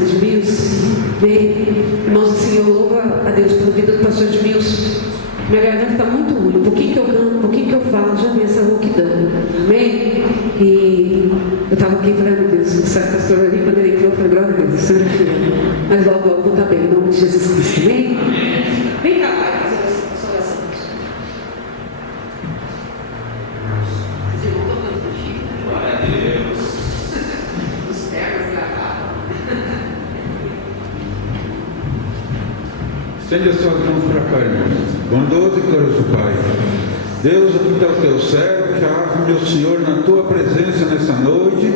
pastor Edmilson. Irmãos, assim, eu louvo a Deus pela vida do pastor Edmilson. Minha garganta está muito ruim. Um pouquinho que eu canto, um pouquinho que eu falo, já vem essa rouquidão. Amém? E eu estava aqui falando, meu Deus, sabe, pastor ali, quando ele entrou, eu falei, glória a Deus. Mas logo vou estar bem, em nome de Jesus Cristo. Amém? Vem cá, pai, fazer essa oração. Glória a Deus. Os ternos gravados. Estende as suas mãos para cá, irmãos. Bondoso e glorioso Pai, Deus, aqui está o teu servo, que arde, meu Senhor, na tua presença nessa noite,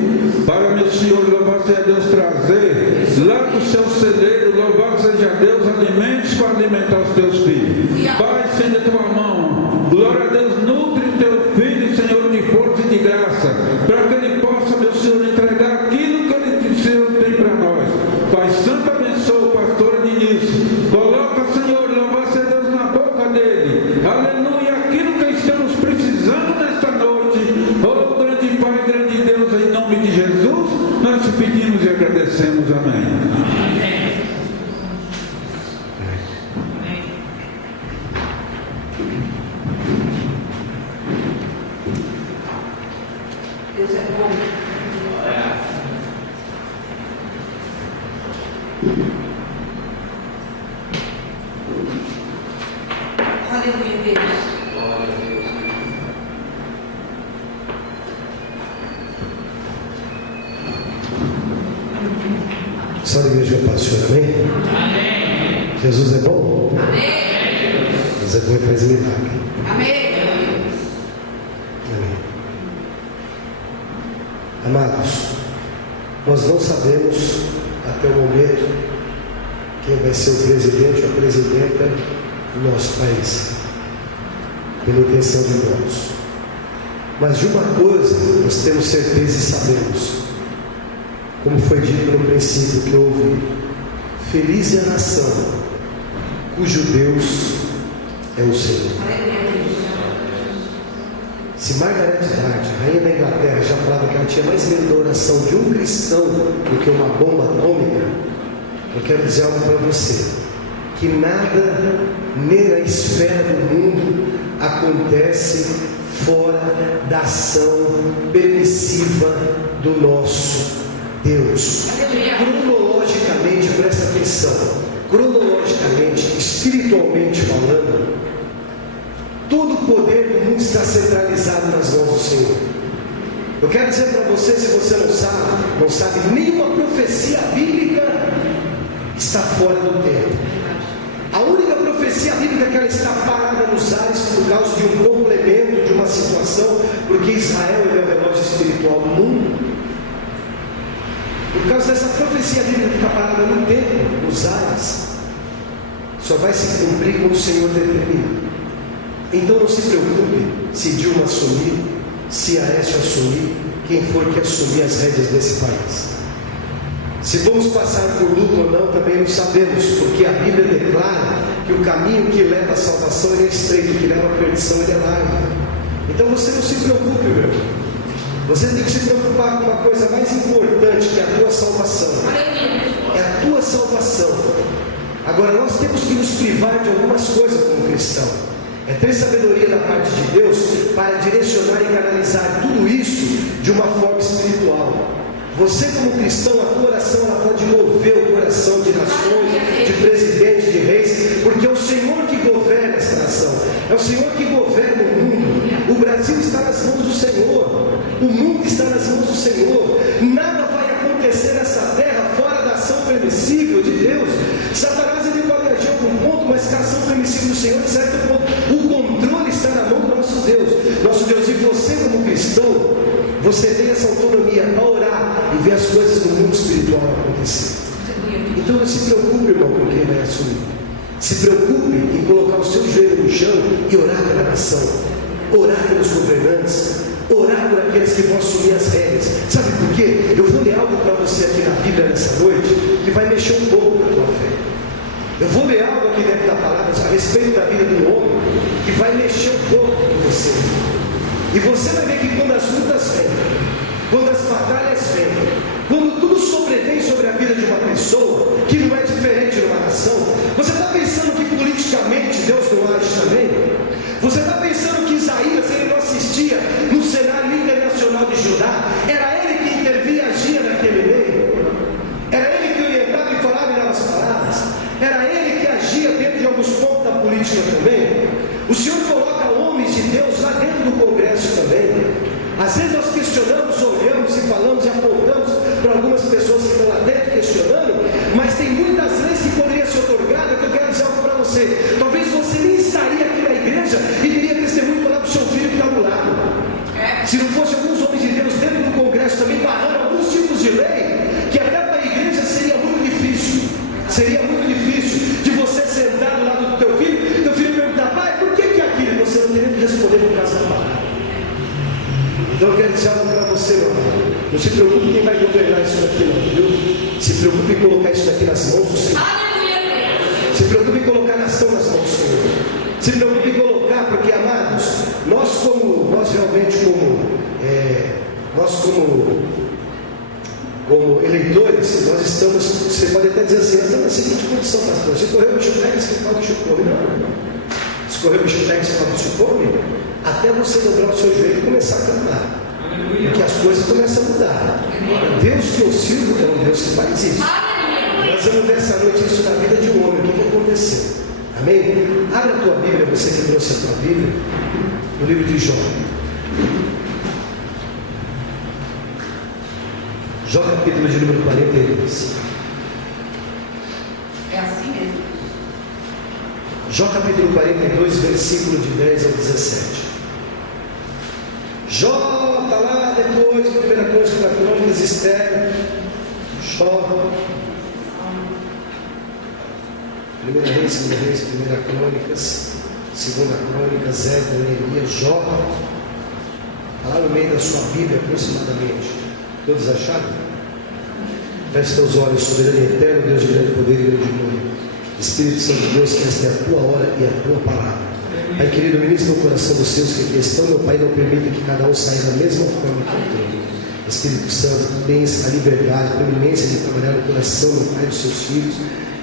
para, meu Senhor, louvado seja Deus, trazer lá do seu celeiro, louvado seja Deus, alimentos para alimentar os teus filhos. Pai, estende a tua mão, glória a Deus, nutre o teu filho, Senhor, de força e de graça, para que ele possa, meu Senhor, entregar aquilo que ele, Senhor, tem para nós. Pai Santo, abençoa o pastor Diniz, coloca, Senhor, louvado seja Deus na boca dele, aleluia, aquilo que estamos precisando nesta noite. Oh, grande Pai, grande Deus, em nome de Jesus, nós te pedimos e agradecemos. Amém. Deus é bom. Aleluia, Deus. Só a igreja Paz do Senhor, amém? Amém. Jesus é bom? Amém. Deus é bom e faz milagre. Amém. Amém. Amados, nós não sabemos até o momento quem vai ser o presidente ou a presidenta do nosso país, pela intenção de Deus. Mas de uma coisa nós temos certeza e sabemos, como foi dito no princípio, que houve: feliz é a nação cujo Deus é o Senhor. Se Margaret Thatcher, rainha da Inglaterra, já falava que ela tinha mais medo da oração de um cristão do que uma bomba atômica, eu quero dizer algo para você: que nada nem na esfera do mundo acontece fora da ação permissiva do nosso Deus. Cronologicamente, presta atenção, cronologicamente, espiritualmente falando, todo o poder do mundo está centralizado nas mãos do Senhor. Eu quero dizer para você, se você não sabe, nenhuma profecia bíblica está fora do tempo. A única profecia bíblica que ela está parada nos ares por causa de um complemento, de uma situação, porque Israel é o relógio espiritual do mundo. Por causa dessa profecia bíblica que está parada no tempo, nos ares, só vai se cumprir quando o Senhor determina. Então não se preocupe se Dilma assumir, se Aécio assumir, quem for que assumir as rédeas desse país. Se vamos passar por luto ou não, também não sabemos, porque a Bíblia declara que o caminho que leva à salvação é estreito, o que leva à perdição é largo. Então você não se preocupe, meu irmão. Você tem que se preocupar com uma coisa mais importante, que é a tua salvação. É a tua salvação. Agora nós temos que nos privar de algumas coisas como cristão. É ter sabedoria da parte de Deus para direcionar e canalizar tudo isso de uma forma espiritual. Você como cristão, a tua oração ela pode mover o coração de nações, de presidentes, de reis, porque é o Senhor que governa esta nação, é o Senhor que governa o mundo. O Brasil está nas mãos do Senhor, o mundo está nas mãos do Senhor. Nada vai acontecer nessa terra fora da ação permissível de Deus. Satanás ele pode agir algum ponto, mas que a ação permissível do Senhor, de certo ponto, o controle está na mão do nosso Deus. Nosso Deus, e você como cristão, você tem essa autonomia para orar e ver as coisas do mundo espiritual acontecer. Então não se preocupe, irmão, com quem vai assumir. Se preocupe em colocar o seu joelho no chão e orar pela nação, orar pelos governantes, orar por aqueles que vão assumir as rédeas. Sabe por quê? Eu vou ler algo para você aqui na Bíblia nessa noite que vai mexer um pouco com a tua fé. Eu vou ler algo aqui dentro da palavra a respeito da vida do homem que vai mexer um pouco com você. E você vai ver que quando as lutas vêm, quando as batalhas vêm, quando tudo sobrevém sobre a vida de uma pessoa, que não é diferente numa nação, você está pensando que politicamente Deus não age também? Você está pensando que Isaías, ele não assistia no cenário internacional de Judá? Era ele que intervia e agia naquele meio? Era ele que orientava e falava e dava as palavras? Era ele que agia dentro de alguns pontos da política também? O Senhor coloca homens de Deus lá dentro do Congresso também. Às vezes nós questionamos, olhamos e falamos e apontamos para algumas pessoas que estão lá dentro questionando, mas tem muitas leis que poderiam ser otorgadas, que eu quero dizer algo para você. Talvez você nem estaria aqui na igreja e teria testemunho para dar para o seu filho que está do lado. Se não fosse alguns homens de Deus dentro do Congresso também barrando alguns tipos de lei, que até para a igreja seria muito difícil. Seria muito difícil de você sentar do lado do teu filho perguntar, pai, por que aquilo? Você não teria que responder por causa da palavra. Então eu quero dizer algo para você, meu amado. Não se preocupe quem vai governar isso daqui não, viu? Se preocupe em colocar isso daqui nas mãos do Senhor. Se preocupe em colocar a nação nas mãos do Senhor. Se preocupe em colocar, porque amados, nós realmente como eleitores, nós estamos, você pode até dizer assim, nós estamos na seguinte condição, pastor. Se correr o bicho pega, você fala o bicho come. Não. Se correr o bicho pega, você fala o bicho come. Até você dobrar o seu joelho e começar a cantar. Porque as coisas começam a mudar. Deus que eu sirvo é um Deus que faz isso. Nós vamos ver essa noite isso na vida de um homem. O que aconteceu? Amém? Abre a tua Bíblia, você que trouxe a tua Bíblia, no livro de Jó. Jó capítulo de número 42. É assim mesmo. Jó capítulo 42, versículo de 10 ao 17. Jó está lá depois de 1 Crônicas, Esther, Jó, 1 Reis, 2 Reis, 1 Crônicas, 2 Crônicas, Esdras, Neemias, Jó, está lá no meio da sua Bíblia aproximadamente. Todos acharam? Feche teus olhos, soberano e eterno, Deus de grande poder e grande glória. Espírito Santo de Deus, que esta é a tua hora e a tua palavra. Pai querido, ministra no coração dos seus que aqui estão, meu Pai, não permita que cada um saia da mesma forma que entrou. Espírito Santo, tens a liberdade, a preeminência de trabalhar no coração, meu Pai, dos seus filhos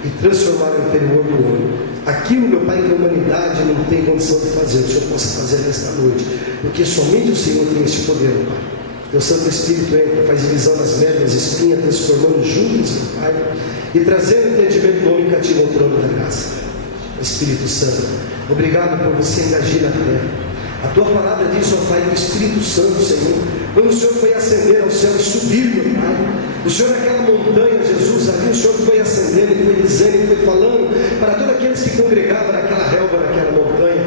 e transformar o interior do homem. Aquilo, meu Pai, que a humanidade não tem condição de fazer, o Senhor possa fazer nesta noite, porque somente o Senhor tem este poder, meu Pai. Teu Santo Espírito entra, faz divisão nas médias, espinha, transformando juntos, meu Pai, e trazendo entendimento do homem cativo ao trono da graça. Espírito Santo, obrigado por você ainda agir na terra. A tua palavra diz, ó Pai, que o Espírito Santo, Senhor, quando o Senhor foi ascender ao céu e subir, meu Pai, o Senhor naquela montanha, Jesus, ali o Senhor foi ascendendo e foi dizendo e foi falando para todos aqueles que congregavam naquela relva, naquela montanha.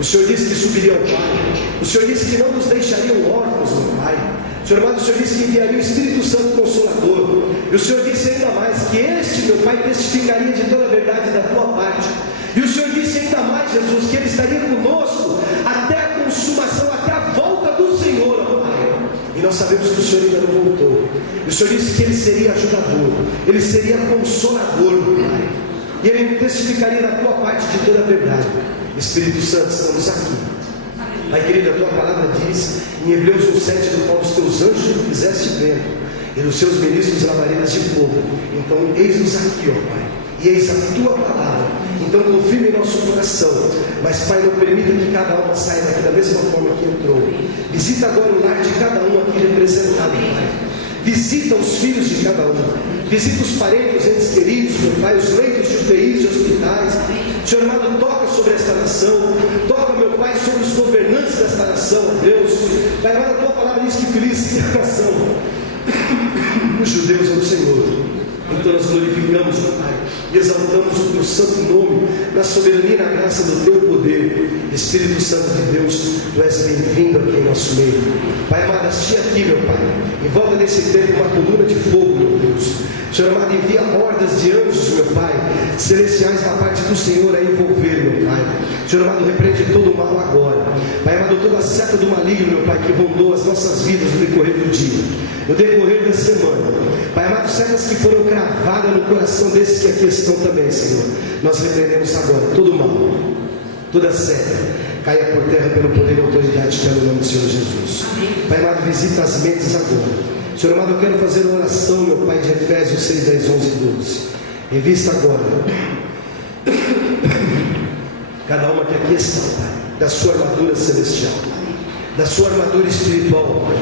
O Senhor disse que subiria ao Pai. O Senhor disse que não nos deixariam órfãos, meu Pai. Senhor amado, o Senhor disse que enviaria o Espírito Santo Consolador. E o Senhor disse ainda mais que este, meu Pai, testificaria de toda a verdade da tua parte. E o Senhor disse ainda mais, Jesus, que Ele estaria conosco até a consumação, até a volta do Senhor, ó Pai. E nós sabemos que o Senhor ainda não voltou. E o Senhor disse que Ele seria ajudador, Ele seria consolador, meu Pai. E Ele testificaria da tua parte de toda a verdade. Espírito Santo, estamos aqui. Pai querido, a tua palavra diz em Hebreus 1,7: do qual os teus anjos tu fizeste vento, e dos seus ministros labaredas de fogo. Então, eis-nos aqui, ó Pai, e eis a tua palavra. Então, confirme em nosso coração, mas, Pai, não permita que cada alma saia daqui da mesma forma que entrou. Visita agora o lar de cada um aqui representado, Pai. Visita os filhos de cada um, visita os parentes, entes queridos, meu Pai, os leitos de UTIs, de hospitais. Senhor amado, toca sobre esta nação, toca, meu Pai, sobre os governantes desta nação, Deus. Pai amado, a tua palavra diz que feliz é a nação cujo Deus é o Senhor. Então nós glorificamos, meu Pai, e exaltamos o teu santo nome, na soberania e na graça do teu poder. Espírito Santo de Deus, tu és bem-vindo aqui em nosso meio. Pai amado, assisti aqui, meu Pai, em volta desse tempo uma coluna de fogo, meu Deus. Senhor amado, envia hordas de anjos, meu Pai, celestiais da parte do Senhor a envolver, meu Pai. Senhor amado, repreende todo o mal agora. Pai amado, toda a seta do maligno, meu Pai, que rondou as nossas vidas no decorrer do dia, no decorrer da semana. Pai amado, setas que foram cravadas no coração desses que aqui estão também, Senhor. Nós repreendemos agora todo o mal, toda seta, caia por terra pelo poder e autoridade que é no nome do Senhor Jesus. Pai amado, visita as mentes agora. Senhor amado, eu quero fazer uma oração, meu Pai, de Efésios 6, 10, 11 e 12. Revista agora cada uma que aqui está, Pai, da sua armadura celestial, da sua armadura espiritual, Pai.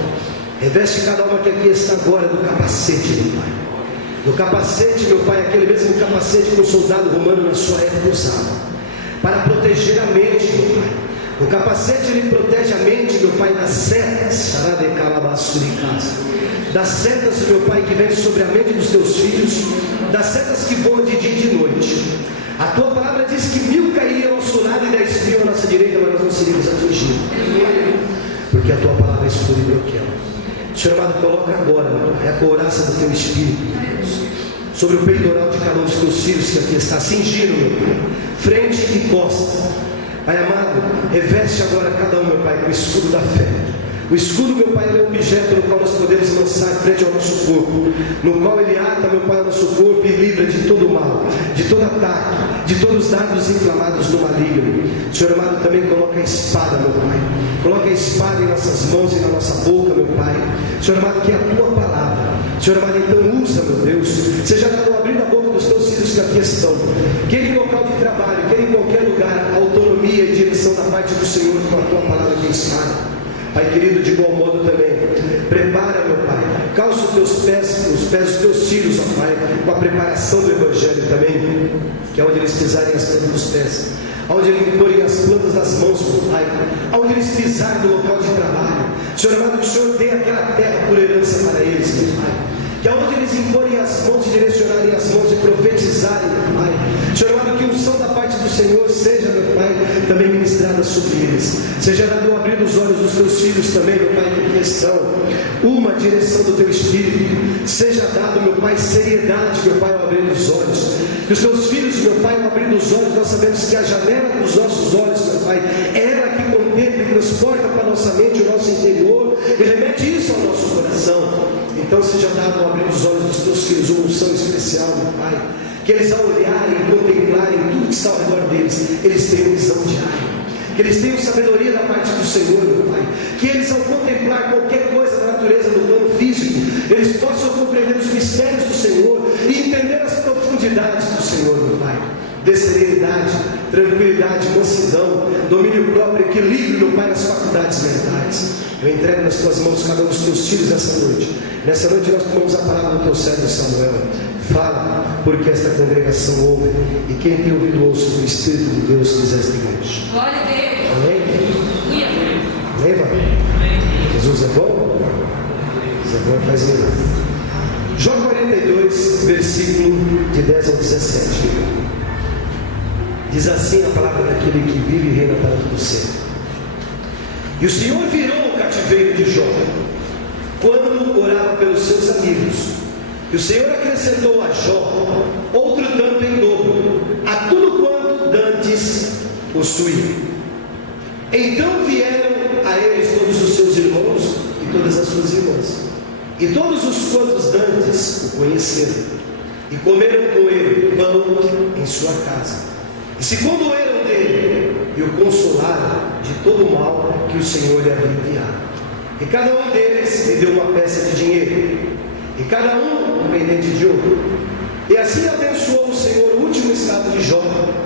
Reveste cada uma que aqui está agora do capacete, meu Pai. Do capacete, meu Pai, aquele mesmo capacete que um soldado romano na sua época usava, para proteger a mente, meu Pai. O capacete, ele protege a mente, meu Pai, das setas, das setas, meu Pai, que vem sobre a mente dos teus filhos, das setas que voam de dia e de noite. A tua palavra diz que 1000 cairiam ao nosso lado e 10.000 à nossa direita, mas nós não seríamos atingidos, porque a tua palavra é escudo e bloqueia. Senhor amado, coloca agora, meu Pai, a couraça do teu Espírito, Deus, sobre o peitoral de cada um dos teus filhos que aqui está, cingindo, meu Pai, frente e costa. Pai amado, reveste agora cada um, meu Pai, com o escudo da fé. O escudo, meu Pai, é um objeto no qual nós podemos lançar frente ao nosso corpo, no qual ele ata, meu Pai, o nosso corpo e livra de todo mal, de todo ataque, de todos os dardos inflamados do maligno. Senhor amado, também coloca a espada, meu Pai. Coloca a espada em nossas mãos e na nossa boca, meu Pai. Senhor amado, que é a tua palavra. Senhor amado, então usa, meu Deus, seja dado abrir a boca dos teus filhos que aqui estão, quer em local de trabalho, quer em qualquer lugar, autonomia e direção da parte do Senhor com a tua palavra que espada. Pai querido, de igual modo também, prepara, meu Pai, calça os teus pés, os pés dos teus filhos, ó Pai, com a preparação do Evangelho também, que é onde eles pisarem as plantas dos pés, onde eles porem as plantas das mãos, meu Pai, onde eles pisarem no local de trabalho. Senhor amado, que o Senhor dê aquela terra por herança para eles, meu Pai, que aonde eles imporem as mãos e direcionarem as mãos e profetizarem, meu Pai. Senhor amado, que a unção da parte do Senhor seja, meu Pai, também ministrada sobre eles. Seja dado o abrir dos olhos dos teus filhos também, meu Pai, que questão, uma direção do teu Espírito. Seja dado, meu Pai, seriedade, meu Pai, ao abrir dos olhos. Que os teus filhos, meu Pai, ao abrir dos olhos, nós sabemos que a janela dos nossos olhos, meu Pai, é ela que contempla e transporta para a nossa mente, o nosso interior, e remete isso ao nosso coração. Então seja dado ao abrir os olhos dos teus filhos uma unção especial, meu Pai, que eles ao olharem e contemplarem tudo que está ao redor deles, eles tenham visão diária, que eles tenham sabedoria da parte do Senhor, meu Pai, que eles ao contemplar qualquer coisa da natureza do plano físico, eles possam compreender os mistérios do Senhor e entender as profundidades do Senhor, meu Pai. Dê serenidade, tranquilidade, mansidão, domínio próprio, equilíbrio, meu Pai, nas faculdades mentais. Eu entrego nas tuas mãos cada um dos teus filhos nessa noite. Nessa noite nós tomamos a palavra do teu servo Samuel. Fala, porque esta congregação ouve, e quem tem ouvido ouça o Espírito de Deus diz esta igreja. Glória a Deus. Amém? Amém, vai? Jesus é bom? Jesus é bom, faz milagre. Jó 42, versículo de 10 ao 17. Diz assim a palavra daquele que vive e reina para todo sempre. E o Senhor virou o cativeiro de Jó, quando orava pelos seus amigos. E o Senhor acrescentou a Jó outro tanto em dobro, a tudo quanto dantes possuía. Então vieram a eles todos os seus irmãos e todas as suas irmãs, e todos os quantos dantes o conheceram, e comeram com ele pão em sua casa. E se condoeram dele e o consolaram de todo o mal que o Senhor lhe havia enviado. E cada um deles lhe deu uma peça de dinheiro, e cada um pendente de ouro. E assim abençoou o Senhor o último estado de Jó,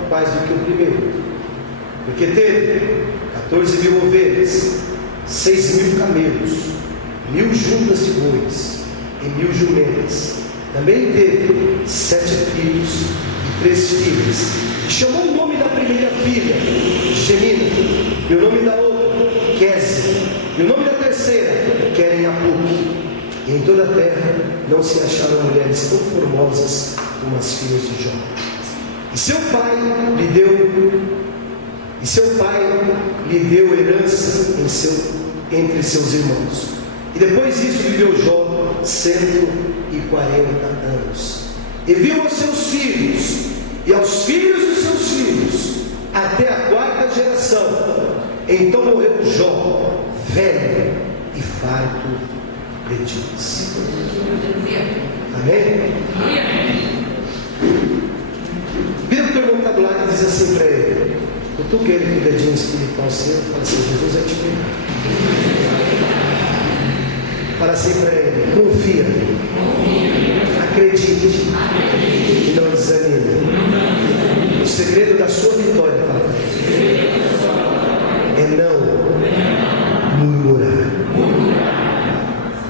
mais do que o primeiro. Porque teve 14.000 ovelhas, 6.000 camelos, 1.000 juntas de bois e 1.000 jumentas. Também teve 7 filhos e 3 filhas. E chamou o nome da primeira filha Gemina, e o nome da outra Kézia, e o nome da terceira Queren-Apuque. E em toda a terra não se acharam mulheres tão formosas como as filhas de Jó. E seu pai lhe deu herança entre seus irmãos. E depois disso viveu Jó 140 anos. E viu aos seus filhos e aos filhos dos seus filhos até a 4ª geração. Então morreu Jó, velho e farto de dias. Amém? Vira o teu vocabulário e diz assim para ele: cutuca ele com o dedinho espiritual seu e fala assim: Jesus é te bem. Fala assim para ele: confia, acredite e não desanime. O segredo da sua vitória, fala, é não murmurar.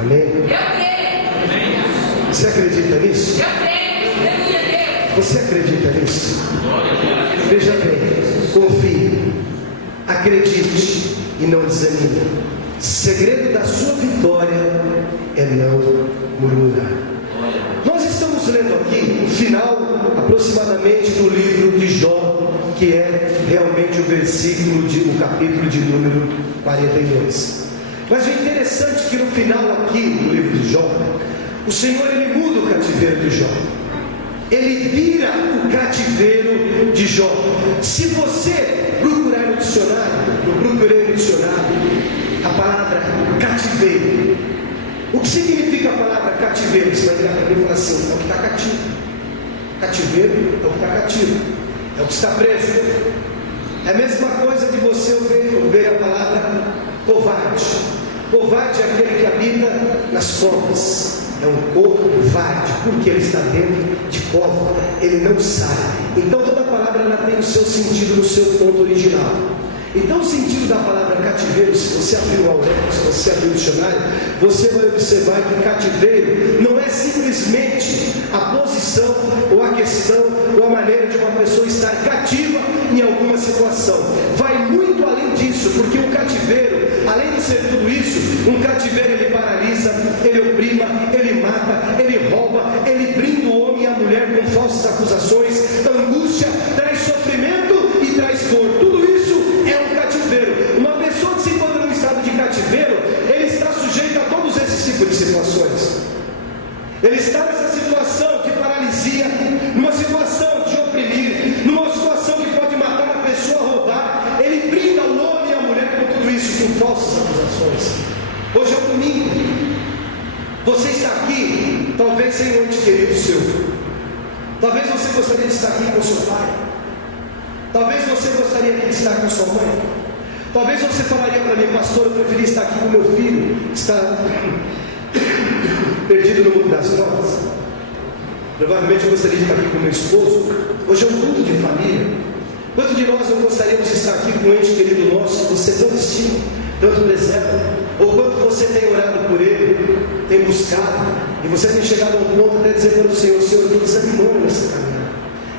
Amém? Você acredita nisso? Você acredita nisso? Veja bem, confie, acredite e não desanime. Segredo da sua vitória é não murmurar. Nós estamos lendo aqui o final aproximadamente do livro de Jó, que é realmente o capítulo de número 42. Mas o interessante é que no final aqui do livro de Jó, o Senhor ele muda o cativeiro de Jó. Ele vira o cativeiro de Jó. Se você procurar no dicionário, eu procurei no dicionário a palavra cativeiro. O que significa a palavra cativeiro? Você vai virar para mim e falar assim: é o que está cativo. Cativeiro é o que está cativo, é o que está preso. É a mesma coisa que você ouvir a palavra covarde. Covarde é aquele que habita nas covas. É um covarde, porque ele está dentro de cova, ele não sai. Então toda palavra ela tem o seu sentido no seu ponto original. Então o sentido da palavra cativeiro, se você abrir o Aurélio, se você abrir o dicionário, você vai observar que cativeiro não é simplesmente a posição ou a questão ou a maneira de uma pessoa estar cativa em alguma situação. Vai muito além disso, porque o cativeiro, além de ser tudo isso, um cativeiro ele paralisa, ele oprima, ele mata, ele rouba, ele brinda o homem e a mulher com falsas acusações, angústia, traz sofrimento e traz dor. Tudo isso é um cativeiro. Uma pessoa que se encontra no estado de cativeiro, ele está sujeito a todos esses tipos de situações. Ele está nessa situação de paralisia, numa situação de oprimir, numa situação que pode matar a pessoa, roubar. Ele brinda o homem e a mulher com tudo isso, com falsas acusações. Hoje é o domingo. Você está aqui, talvez sem um ente querido seu. Talvez você gostaria de estar aqui com seu pai. Talvez você gostaria de estar com sua mãe. Talvez você falaria para mim: pastor, eu preferia estar aqui com meu filho, que está perdido no mundo das drogas. Provavelmente eu gostaria de estar aqui com meu esposo. Hoje é um culto de família. Quantos de nós não gostaríamos de estar aqui com um ente querido nosso, que você tanto estima, tanto preserva? Ou quanto você tem orado por ele, tem buscado, e você tem chegado a um ponto até dizer para o Senhor: Senhor, eu estou desanimando nessa caminhada.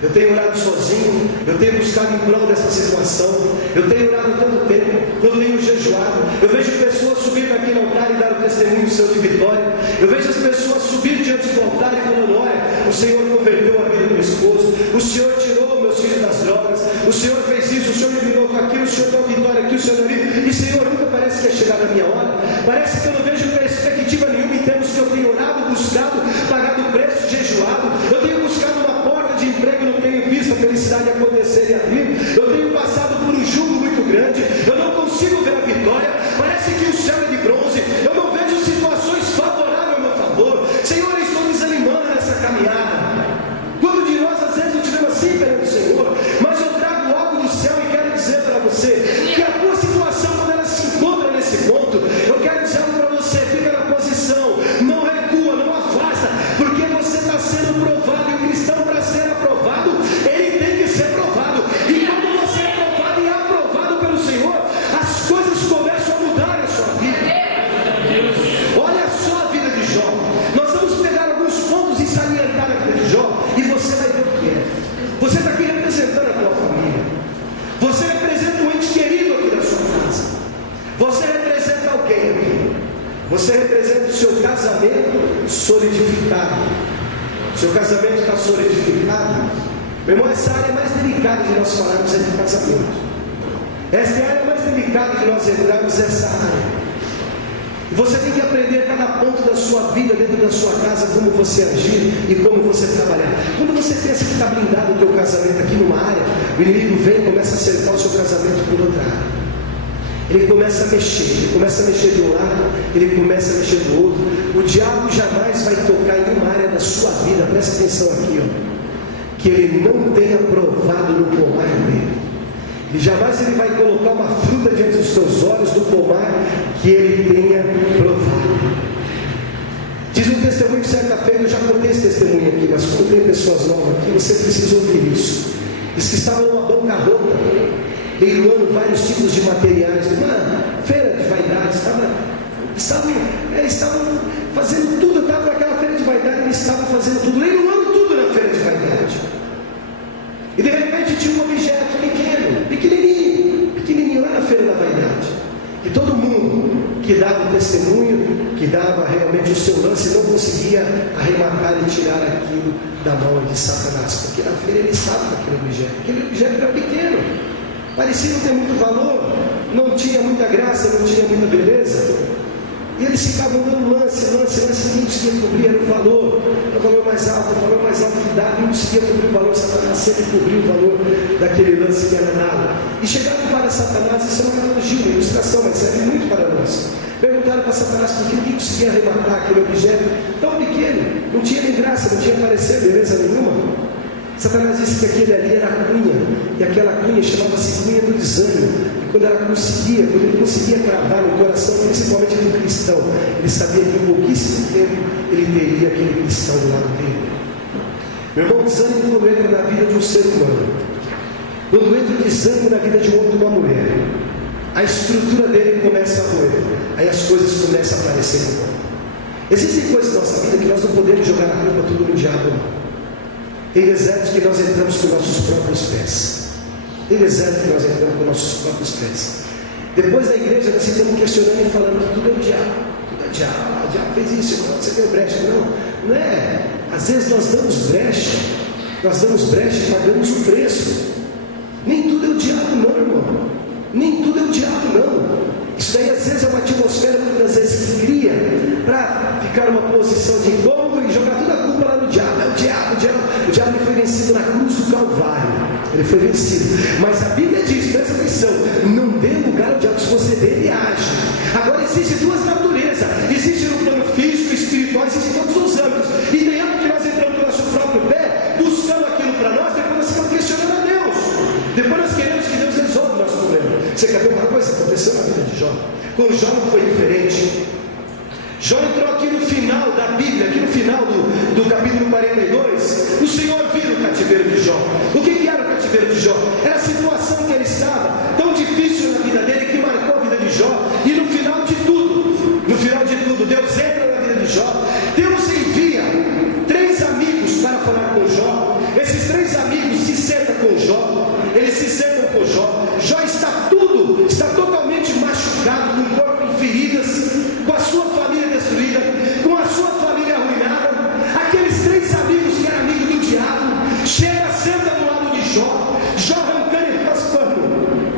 Eu tenho orado sozinho, eu tenho buscado em prol dessa situação, eu tenho orado tanto tempo, eu tenho jejuado, eu vejo pessoas subir naquele altar e dar o testemunho seu de vitória, eu vejo as pessoas subir diante do altar e falando: olha, o Senhor converteu a vida do meu esposo, o Senhor tirou meus filhos das drogas, o Senhor fez isso, o Senhor me virou com aquilo, o Senhor deu vitória aqui, o Senhor ali, e Senhor, nunca parece que é chegada a minha hora, parece que eu não vejo perspectiva nenhuma em termos que eu tenho orado, buscado, pagado o preço, jejuado, eu tenho buscado uma porta de emprego, não tenho visto a felicidade acontecer e abrir, eu tenho passado por um jugo muito grande, eu não consigo ver a vitória, parece que o céu é de bronze, eu não vejo situações favoráveis a meu favor. Senhor, eu estou desanimando nessa caminhada. Quando de nós às vezes eu digo assim perante o Senhor, mas eu trago algo do céu e quero dizer para você que a tua situação, quando ela se encontra nesse ponto, eu quero dizer algo para você: fica na posição, não recua, não afasta, porque você está sendo provado, e o cristão, para ser aprovado, ele tem que ser provado. E quando você é provado e aprovado pelo Senhor, as coisas começam a mudar na sua vida. Olha só a vida de Jó. Nós vamos pegar alguns pontos e salientar a vida de Jó, e você vai ver o que é. Você está aqui representando a tua família, você representa um ente querido aqui da sua casa, você representa alguém aqui, você representa o seu casamento solidificado. Seu casamento está solidificado. Meu irmão, essa área mais delicada de nós falarmos é de casamento. Essa é a área mais delicada de nós entrarmos, essa área. E você tem que aprender a cada ponto da sua vida, dentro da sua casa, como você agir e como você trabalhar. Quando você pensa que está blindado o teu casamento aqui numa área, o inimigo vem e começa a acertar o seu casamento por outra área. Ele começa a mexer, de um lado, ele começa a mexer do outro. O diabo jamais vai tocar em uma área da sua vida, presta atenção aqui, ó, que ele não tenha provado no pomar dele. E jamais ele vai colocar uma fruta diante dos teus olhos do pomar que ele tenha provado. Diz testemunho que certa feita, eu já contei esse testemunho aqui, mas como tem pessoas novas aqui, você precisa ouvir isso. Diz que estava numa bancarrota, leiloando vários tipos de materiais, uma feira de vaidade, estavam fazendo tudo, estava naquela feira de vaidade, eles estavam fazendo tudo, leiloando tudo na feira de vaidade. E de repente tinha um objeto pequenininho lá na feira da vaidade. E todo mundo que dava o testemunho, que dava realmente o seu lance, não conseguia arrematar e tirar aquilo da mão de Satanás, porque na feira ele estava naquele objeto. Aquele objeto era pequeno, parecia não ter muito valor, não tinha muita graça, não tinha muita beleza. E eles ficavam dando lance, não conseguia cobrir, era o valor mais alto que dava, não conseguia cobrir o valor. Satanás sempre cobriu o valor daquele lance que era dado. E chegaram para Satanás, isso é uma analogia, uma ilustração, mas serve muito para nós. Perguntaram para Satanás por que ninguém conseguia arrematar aquele objeto tão pequeno, não tinha nem graça, não tinha parecer, beleza nenhuma. Satanás disse que aquele ali era a cunha, e aquela cunha chamava-se cunha do desânimo. E quando ele conseguia cravar no coração, principalmente do cristão, ele sabia que em pouquíssimo tempo ele teria aquele cristão do lado dele. Meu irmão, desânimo quando entra na vida de um ser humano, quando entra o desânimo na vida de um homem ou de uma mulher, a estrutura dele começa a roer, aí as coisas começam a aparecer em volta. Existem coisas na nossa vida que nós não podemos jogar a culpa tudo no diabo, não. Tem desertos que nós entramos com nossos próprios pés. Depois da igreja nós ficamos questionando e falando que tudo é o diabo. O diabo fez isso, irmão, você deu brecha. Não é. Às vezes nós damos brecha e pagamos o preço. Nem tudo é o diabo não, irmão. Nem tudo é o diabo não. Isso daí às vezes é uma atmosfera muitas vezes que cria para ficar numa posição de incômodo e jogar toda a culpa lá no diabo. É o diabo ele foi vencido na cruz do Calvário. Ele foi vencido. Mas a Bíblia diz, presta atenção, não dê lugar ao diabo. Se você vê, ele age. Agora existem duas naturezas. Existe no plano físico, espiritual, existe em todos os âmbitos. E tem âmbito que nós entramos no nosso próprio pé, buscando aquilo para nós, depois nós ficamos questionando a Deus. Depois nós queremos que Deus resolva o nosso problema. Você quer ver uma coisa que aconteceu na vida de Jó? Com Jó não foi diferente. Jó entrou aqui no final da Bíblia, aqui no final do capítulo 42, o Senhor viu o cativeiro de Jó. O que era o cativeiro de Jó? Era a situação que ele estava, tão difícil na vida dele, que marcou a vida de Jó. E no final de tudo, Deus entra na vida de Jó. Deus envia 3 amigos para falar com Jó. Esses 3 amigos se sentam com Jó. Eles se sentam com Jó. Jó está totalmente machucado, com o corpo em feridas, com a sua família destruída, com a sua família arruinada. Aqueles 3 amigos que eram amigos do diabo, chega, senta do lado de Jó, arrancando e raspando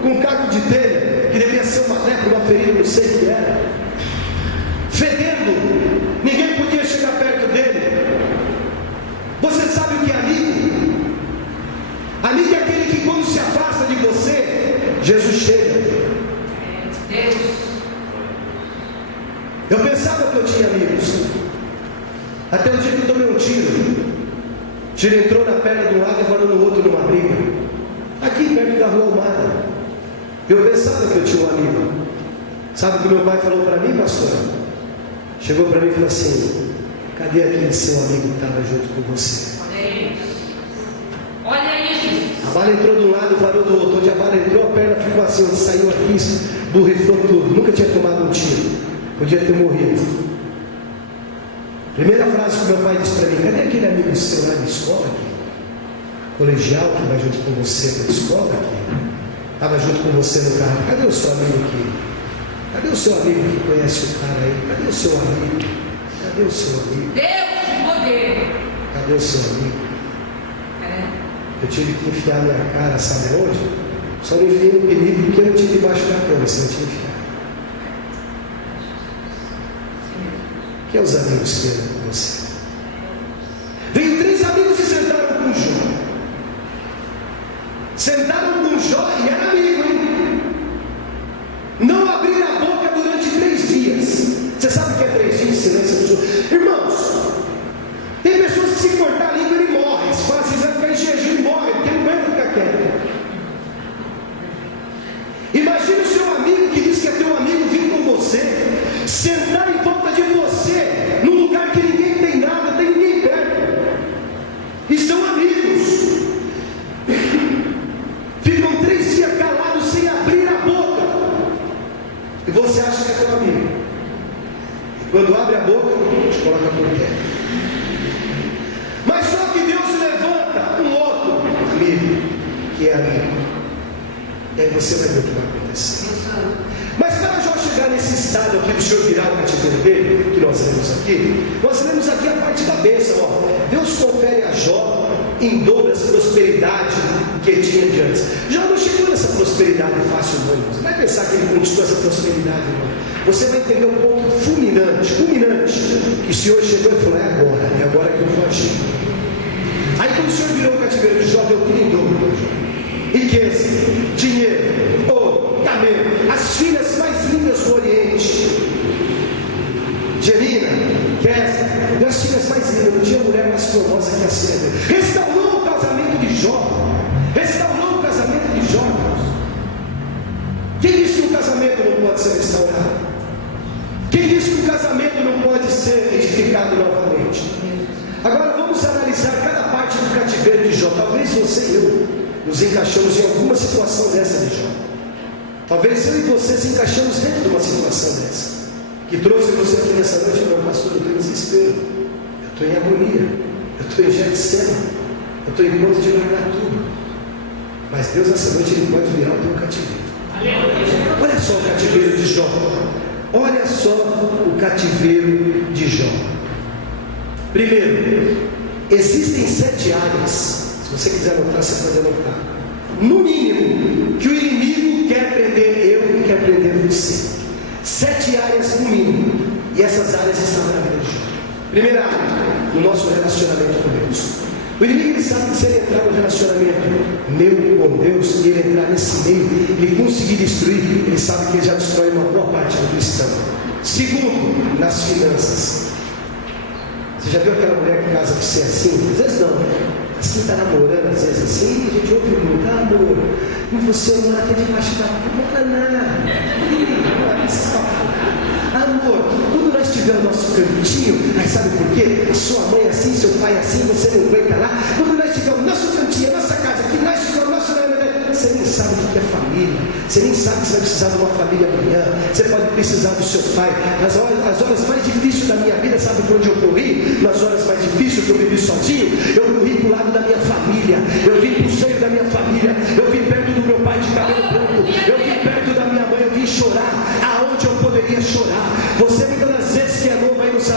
com um caco de telha, que devia ser uma lepra, uma ferida, não sei o que era, fedendo, ninguém podia chegar perto dele. Você sabe o que é amigo? Amigo é aquele que quando se afasta de você, Jesus chega. Eu pensava que eu tinha amigos, até o dia que eu tomei um tiro. O tiro entrou na perna de um lado e varou no outro numa briga, aqui perto da rua Almada. Eu pensava que eu tinha um amigo. Sabe o que meu pai falou para mim, pastor? Chegou para mim e falou assim: cadê aquele seu amigo que estava junto com você? Olha isso. A bala entrou de um lado e varou do outro. Onde a bala entrou, a perna ficou assim, onde saiu aqui, borrifou tudo. Nunca tinha tomado um tiro, podia ter morrido. Primeira frase que meu pai disse para mim: cadê aquele amigo seu lá na escola aqui? Colegial, que vai junto com você para a escola aqui? Estava junto com você no carro. Cadê o seu amigo aqui? Cadê o seu amigo que conhece o cara aí? Cadê o seu amigo? Cadê o seu amigo? Deus de poder. Cadê o seu amigo? Eu tive que enfiar minha cara, sabe onde? Só não enfiei no perigo porque eu tive debaixo da cama, senão eu tinha enfiado. Que é os amigos que andam com você? Veio 3 amigos e sentaram com Jó. Sentaram com Jó e era amigo, hein? Não abriram a boca durante 3 dias. Você sabe o que é 3 dias de silêncio do Jó? Irmãos, tem pessoas que se cortar a língua ele morre. Se fala assim, vai ficar em jejum e morre, porque não aguenta ficar quieto. Imagina o seu amigo que diz que é teu amigo vir com você, sentar em volta de você, num lugar que ninguém tem Quando abre a boca, te coloca por terra. Mas só que Deus levanta um outro amigo, que é amigo. E aí você vai ver o que vai acontecer. Mas para Jó chegar nesse estado aqui do Senhor virar o cativeiro dele, que nós lemos aqui a parte da bênção. Ó. Deus confere a Jó em dobras prosperidade que ele tinha de antes. Jó não chegou nessa prosperidade fácil, não. Você vai pensar que ele conquistou essa prosperidade, não. Você vai entender um ponto fulminante, que o Senhor chegou e falou: é agora que eu vou agir. Aí quando o Senhor virou o cativeiro de Jó, deu tudo em dobro. Riqueza, dinheiro, ouro, camelo, as filhas mais lindas do Oriente, Gemina, Kézia, deu as filhas mais lindas. Não tinha mulher mais formosa que a Célia. Restaurou o casamento de Jó. Quem disse que o casamento não pode ser restaurado? Quem disse que o casamento não pode ser edificado novamente? Agora vamos analisar cada parte do cativeiro de Jó. Talvez você e eu nos encaixamos em alguma situação dessa de Jó. Talvez eu e você se encaixamos dentro de uma situação dessa, que trouxe você aqui nessa noite. Meu pastor, eu estou em desespero, eu estou em agonia, eu estou em Getsemane, eu estou em ponto de largar tudo. Mas Deus nessa noite Ele pode virar o teu cativeiro. Olha só o cativeiro de Jó. Olha só o cativeiro de Jó. Primeiro, existem 7 áreas. Se você quiser anotar, você pode anotar. No mínimo, que o inimigo quer prender eu e quer prender você. 7 áreas no mínimo. E essas áreas estão na vida de Jó. Primeira área, no nosso relacionamento com Deus. O inimigo ele sabe que se ele entrar no relacionamento meu com Deus, e ele entrar nesse meio, ele conseguir destruir, ele sabe que ele já destrói uma boa parte do cristão. Segundo, nas finanças. Você já viu aquela mulher que casa com você assim? Às vezes não, mas quem está namorando, às vezes assim, a gente ouve muito: amor, e você mora aqui debaixo da boca, nada. Amor, quando nós tivermos o nosso cantinho, aí sabe por quê? A sua mãe é assim, seu pai é assim, você não aguenta lá. Quando nós tivermos o nosso cantinho, a nossa casa, que nós tivermos o nosso... Você nem sabe o que é família. Você nem sabe que você vai precisar de uma família amanhã. Você pode precisar do seu pai. Nas horas mais difíceis da minha vida, sabe por onde eu corri? Nas horas mais difíceis que eu vivi sozinho, eu corri para o lado da minha família. Eu vim para o seio da minha família. Eu vim perto do meu pai de cabelo branco. Eu vim perto da minha mãe. Eu vim chorar aonde eu poderia chorar.